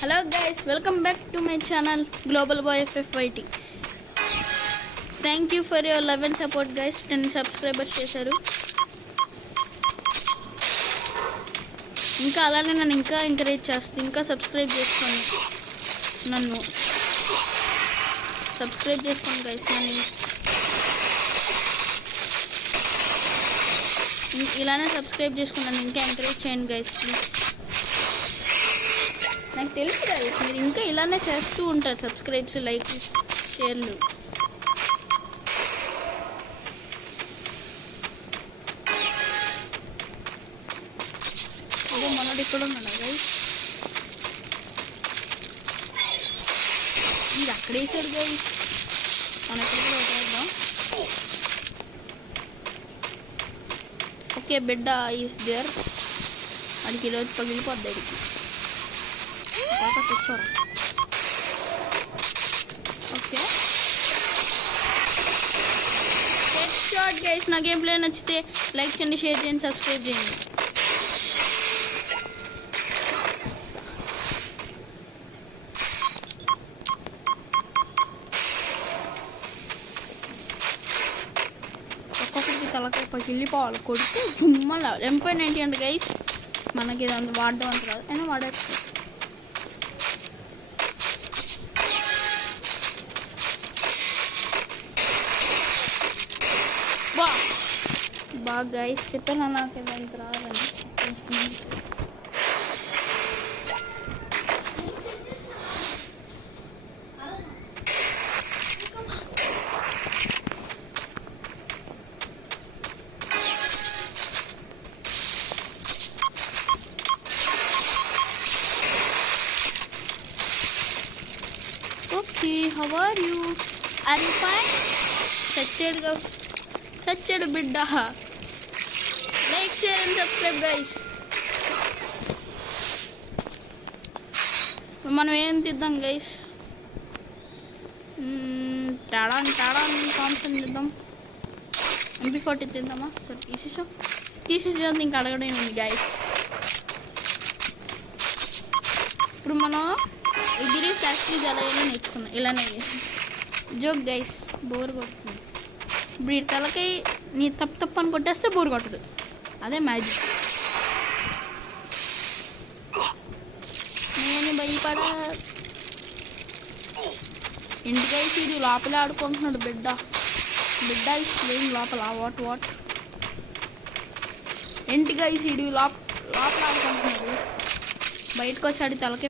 Hello guys, welcome back to my channel Global Boy FFYT. Thank you for your love and support guys. 10 subscribers చేశారు. ఇంకా అలానే నన్ను ఇంకా ఎంకరేజ్ చేస్తుంది. ఇంకా సబ్స్క్రైబ్ చేసుకోండి. నన్ను సబ్స్క్రైబ్ చేసుకోండి గైస్. నన్ను ఇలానే సబ్స్క్రైబ్ చేసుకున్నాను. ఇంకా ఎంకరేజ్ చేయండి గైస్ ప్లీజ్. నాకు తెలుసు గైస్ మీరు ఇంకా ఇలానే చేస్తూ ఉంటారు. సబ్స్క్రైబ్స్, లైక్, షేర్లు. అదే మనోడు ఇక్కడ ఉన్నాడు గైస్. ఇది అక్కడ వేసాడు గైస్. మన ఎక్కడ కూడా వేద్దాం. ఓకే బిడ్డ ఈస్ దేర్. అడికి ఈరోజు పగిలిపోద్ది. అడికి తెచ్చోరా. Okay head shot guys. నా గేమ్ ప్లే నచ్చితే లైక్ చేయండి, షేర్ చేయండి, సబ్స్క్రైబ్ చేయండి. ఒక్కొక్కరికి తలకాయ పగిలిపోవాలి కొడితే జుమ్మల M590 అంటే గైస్. మనకి ఇదంతా వాడడం అంత రాదు, అయినా వాడచ్చు. బాగా గైస్ చెప్పాను నాకు ఇదంత రాదని. Okay how are you? Are you fine? సచ్చాడు బిడ్డ. Like share and subscribe guys. మనం ఏం తీద్దాం గైస్? టాడాన్ కాన్సన్ తీద్దాం. MP40 తీద్దామా? సరే తీసేసేది ఇంకా అడగడం ఉంది గైస్. ఇప్పుడు మనం ఎగిరి ఫ్యాక్టరీస్ ఎలా నేర్చుకున్నాం. ఇలానే జోక్ గైస్. బోర్ కొడుతుంది. ఇప్పుడు ఈ తలకి నీ తప్పు అని కొట్టేస్తే బోర్ కొట్టదు. అదే మ్యాజిక్. నేను భయపడ ఇంటికై ఇది లోపలే ఆడుకుంటున్నాడు బిడ్డ. ఏం లోపల వాట్ ఇంటికై సీడి లోపల ఆడుకుంటున్నాడు. బయటకు వచ్చాడు తలకి